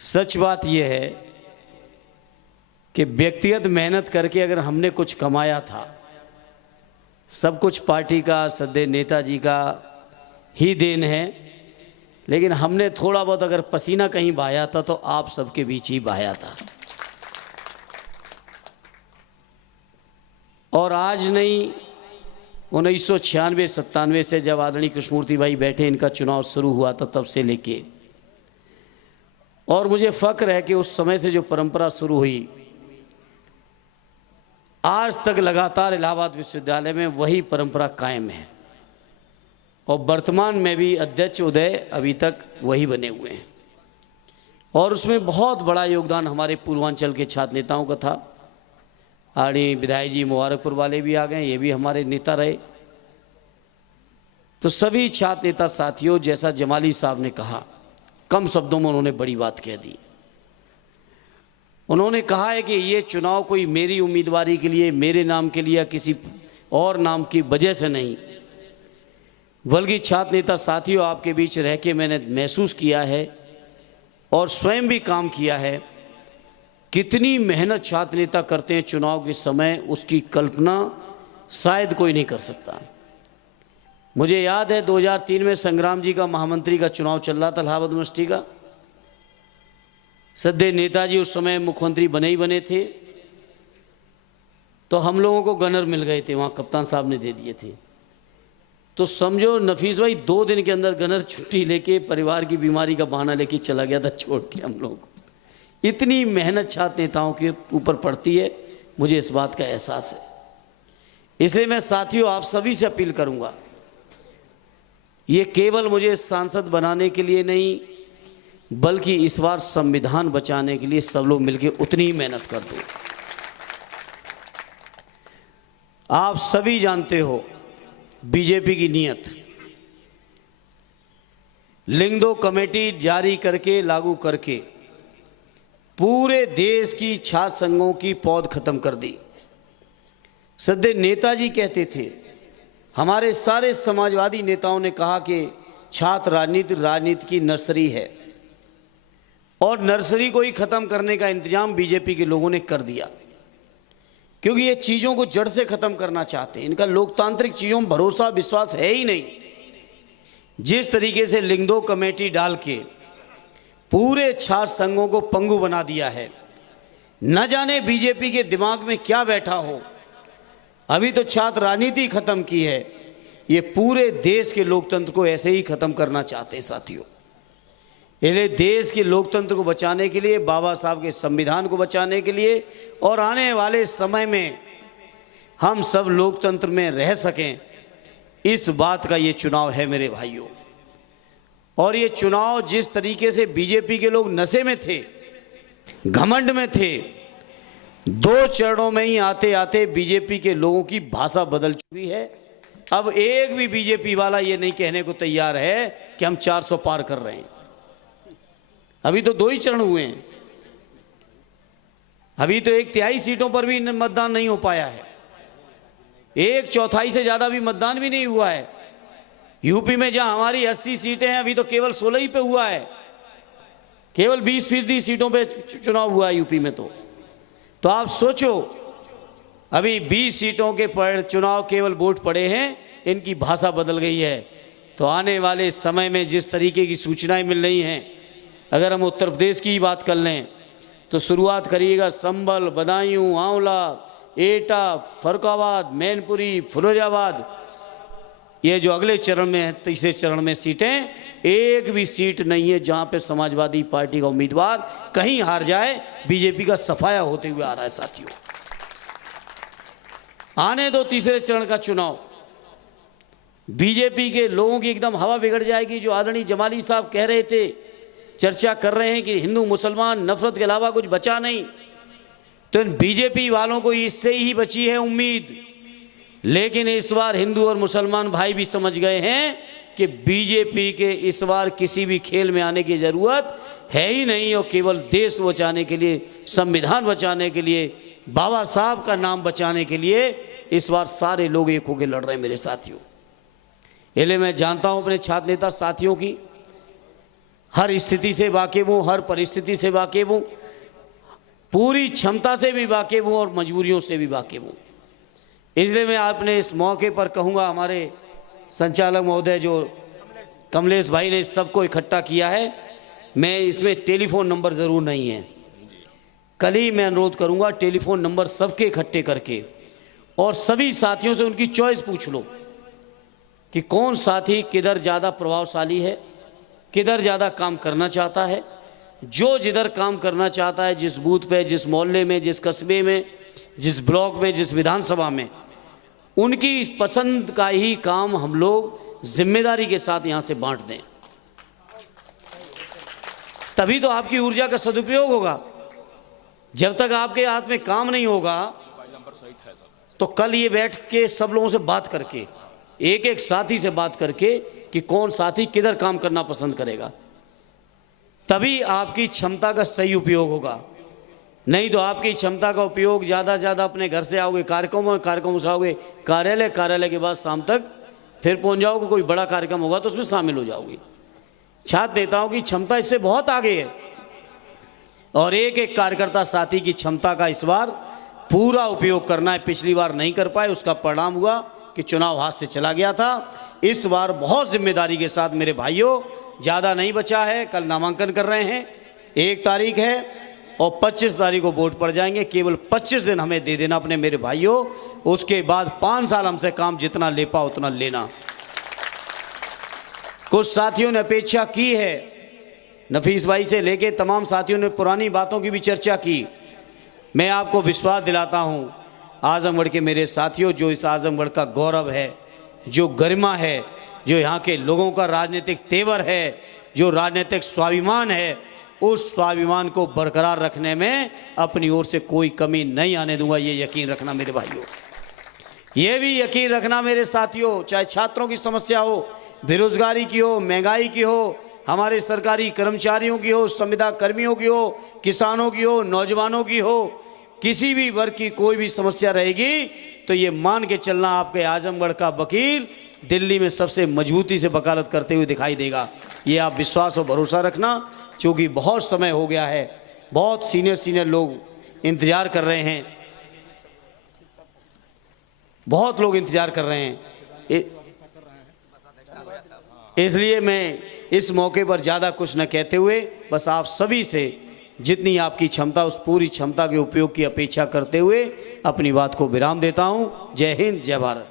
सच बात यह है कि व्यक्तिगत मेहनत करके अगर हमने कुछ कमाया था, सब कुछ पार्टी का, सद्य नेताजी का ही देन है, लेकिन हमने थोड़ा बहुत अगर पसीना कहीं बहाया था तो आप सबके बीच ही बहाया था। और आज नहीं, 1996-97 से जब आदरणीय कृष्णमूर्ति भाई बैठे, इनका चुनाव शुरू हुआ था, तब से लेके, और मुझे फक्र है कि उस समय से जो परंपरा शुरू हुई आज तक लगातार इलाहाबाद विश्वविद्यालय में वही परंपरा कायम है। और वर्तमान में भी अध्यक्ष उदय अभी तक वही बने हुए हैं, और उसमें बहुत बड़ा योगदान हमारे पूर्वांचल के छात्र नेताओं का था। आदरणीय विधायक जी मुबारकपुर वाले भी आ गए, ये भी हमारे नेता रहे। तो सभी छात्र नेता साथियों, जैसा जमाली साहब ने कहा, कम शब्दों में उन्होंने बड़ी बात कह दी। उन्होंने कहा है कि ये चुनाव कोई मेरी उम्मीदवारी के लिए, मेरे नाम के लिए या किसी और नाम की वजह से नहीं, बल्कि छात्र नेता साथियों आपके बीच रह के मैंने महसूस किया है और स्वयं भी काम किया है, कितनी मेहनत छात्र नेता करते हैं चुनाव के समय, उसकी कल्पना शायद कोई नहीं कर सकता। मुझे याद है 2003 में संग्राम जी का महामंत्री का चुनाव चल रहा था इलाहाबाद यूनिवर्सिटी का। सद्य नेताजी उस समय मुख्यमंत्री बने ही बने थे, तो हम लोगों को गनर मिल गए थे, वहाँ कप्तान साहब ने दे दिए थे। तो समझो नफीस भाई 2 दिन के अंदर गनर छुट्टी लेके, परिवार की बीमारी का बहाना लेके चला गया था छोड़ के हम लोग। इतनी मेहनत छात्र नेताओं के ऊपर पड़ती है, मुझे इस बात का एहसास है। इसलिए मैं साथियों आप सभी से अपील करूंगा, ये केवल मुझे सांसद बनाने के लिए नहीं, बल्कि इस बार संविधान बचाने के लिए सब लोग मिलकर उतनी ही मेहनत कर दो। आप सभी जानते हो बीजेपी की नीयत, लिंग दो कमेटी जारी करके, लागू करके पूरे देश की छात्र संघों की पौध खत्म कर दी। सद्य नेताजी कहते थे, हमारे सारे समाजवादी नेताओं ने कहा कि छात्र राजनीति की नर्सरी है, और नर्सरी को ही खत्म करने का इंतजाम बीजेपी के लोगों ने कर दिया, क्योंकि ये चीज़ों को जड़ से खत्म करना चाहते हैं। इनका लोकतांत्रिक चीज़ों में भरोसा विश्वास है ही नहीं। जिस तरीके से लिंग दो कमेटी डाल के पूरे छात्र संघों को पंगु बना दिया है, न जाने बीजेपी के दिमाग में क्या बैठा हो। अभी तो छात्र राजनीति खत्म की है, ये पूरे देश के लोकतंत्र को ऐसे ही खत्म करना चाहते हैं साथियों। इसलिए देश के लोकतंत्र को बचाने के लिए, बाबा साहब के संविधान को बचाने के लिए, और आने वाले समय में हम सब लोकतंत्र में रह सकें, इस बात का ये चुनाव है मेरे भाइयों। और ये चुनाव जिस तरीके से बीजेपी के लोग नशे में थे, घमंड में थे, 2 चरणों में ही आते आते बीजेपी के लोगों की भाषा बदल चुकी है। अब एक भी बीजेपी वाला ये नहीं कहने को तैयार है कि हम 400 पार कर रहे हैं। अभी तो 2 ही चरण हुए हैं, अभी तो 1/3 सीटों पर भी मतदान नहीं हो पाया है, 1/4 से ज्यादा भी मतदान भी नहीं हुआ है। यूपी में जहां हमारी 80 सीटें हैं, अभी तो केवल 16 ही पे हुआ है, केवल 20% सीटों पे चुनाव हुआ है यूपी में। तो आप सोचो, अभी 20 सीटों के पर चुनाव केवल वोट पड़े हैं, इनकी भाषा बदल गई है। तो आने वाले समय में जिस तरीके की सूचनाएं मिल रही हैं, अगर हम उत्तर प्रदेश की बात कर लें तो शुरुआत करिएगा संभल, बदायूं, आंवला, एटा, फरुखाबाद, मैनपुरी, फिरोजाबाद, ये जो अगले चरण में है, तीसरे चरण में सीटें, एक भी सीट नहीं है जहां पे समाजवादी पार्टी का उम्मीदवार कहीं हार जाए। बीजेपी का सफाया होते हुए आ रहा है साथियों। आने दो तीसरे चरण का चुनाव, बीजेपी के लोगों की एकदम हवा बिगड़ जाएगी। जो आदरणीय जमाली साहब कह रहे थे, चर्चा कर रहे हैं कि हिंदू मुसलमान नफरत के अलावा कुछ बचा नहीं, तो इन बीजेपी वालों को इससे ही बची है उम्मीद। लेकिन इस बार हिंदू और मुसलमान भाई भी समझ गए हैं कि बीजेपी के इस बार किसी भी खेल में आने की जरूरत है ही नहीं, और केवल देश बचाने के लिए, संविधान बचाने के लिए, बाबा साहब का नाम बचाने के लिए इस बार सारे लोग एक होकर लड़ रहे हैं मेरे साथियों। इसलिए मैं जानता हूं अपने छात्र नेता साथियों की, हर स्थिति से वाकिफ हूँ, हर परिस्थिति से वाकिफ हूँ, पूरी क्षमता से भी वाकिफ हूँ और मजबूरियों से भी वाकिफ हूँ। इसलिए मैं आपने इस मौके पर कहूँगा, हमारे संचालक महोदय जो कमलेश भाई ने इस सबको इकट्ठा किया है, मैं इसमें टेलीफोन नंबर ज़रूर नहीं है, कल ही मैं अनुरोध करूँगा टेलीफोन नंबर सबके इकट्ठे करके और सभी साथियों से उनकी चॉइस पूछ लो कि कौन साथी किधर ज़्यादा प्रभावशाली है, किधर ज़्यादा काम करना चाहता है। जो जिधर काम करना चाहता है, जिस बूथ पे, जिस मोहल्ले में, जिस कस्बे में, जिस ब्लॉक में, जिस विधानसभा में, उनकी पसंद का ही काम हम लोग जिम्मेदारी के साथ यहाँ से बांट दें, तभी तो आपकी ऊर्जा का सदुपयोग होगा। जब तक आपके हाथ में काम नहीं होगा तो कल ये बैठ के सब लोगों से बात करके, एक एक साथी से बात करके कि कौन साथी किधर काम करना पसंद करेगा, तभी आपकी क्षमता का सही उपयोग होगा। नहीं तो आपकी क्षमता का उपयोग ज़्यादा से ज़्यादा अपने घर से आओगे कार्यक्रमों से आओगे कार्यालय के बाद शाम तक फिर पहुंच जाओगे, कोई बड़ा कार्यक्रम होगा तो उसमें शामिल हो जाओगे। छात्र नेताओं की क्षमता इससे बहुत आगे है और एक एक कार्यकर्ता साथी की क्षमता का इस बार पूरा उपयोग करना है। पिछली बार नहीं कर पाए, उसका परिणाम हुआ कि चुनाव हाथ से चला गया था। इस बार बहुत जिम्मेदारी के साथ मेरे भाइयों, ज़्यादा नहीं बचा है, कल नामांकन कर रहे हैं, 1 तारीख है और 25 तारीख को वोट पड़ जाएंगे। केवल 25 दिन हमें दे देना अपने मेरे भाइयों, उसके बाद 5 साल हमसे काम जितना ले पाओ उतना लेना। कुछ साथियों ने अपेक्षा की है, नफीस भाई से लेके तमाम साथियों ने पुरानी बातों की भी चर्चा की। मैं आपको विश्वास दिलाता हूं, आजमगढ़ के मेरे साथियों, जो इस आजमगढ़ का गौरव है, जो गरिमा है, जो यहाँ के लोगों का राजनीतिक तेवर है, जो राजनीतिक स्वाभिमान है, उस स्वाभिमान को बरकरार रखने में अपनी ओर से कोई कमी नहीं आने दूंगा। ये यकीन रखना मेरे भाइयों, ये भी यकीन रखना मेरे साथियों। चाहे छात्रों की समस्या हो, बेरोजगारी की हो, महंगाई की हो, हमारे सरकारी कर्मचारियों की हो, संविदा कर्मियों की हो, किसानों की हो, नौजवानों की हो, किसी भी वर्ग की कोई भी समस्या रहेगी तो ये मान के चलना, आपके आजमगढ़ का वकील दिल्ली में सबसे मजबूती से वकालत करते हुए दिखाई देगा। ये आप विश्वास और भरोसा रखना, क्योंकि बहुत समय हो गया है, बहुत सीनियर लोग इंतजार कर रहे हैं, बहुत लोग इंतजार कर रहे हैं। इसलिए मैं इस मौके पर ज़्यादा कुछ न कहते हुए बस आप सभी से जितनी आपकी क्षमता, उस पूरी क्षमता के उपयोग की अपेक्षा करते हुए अपनी बात को विराम देता हूं। जय हिंद, जय भारत।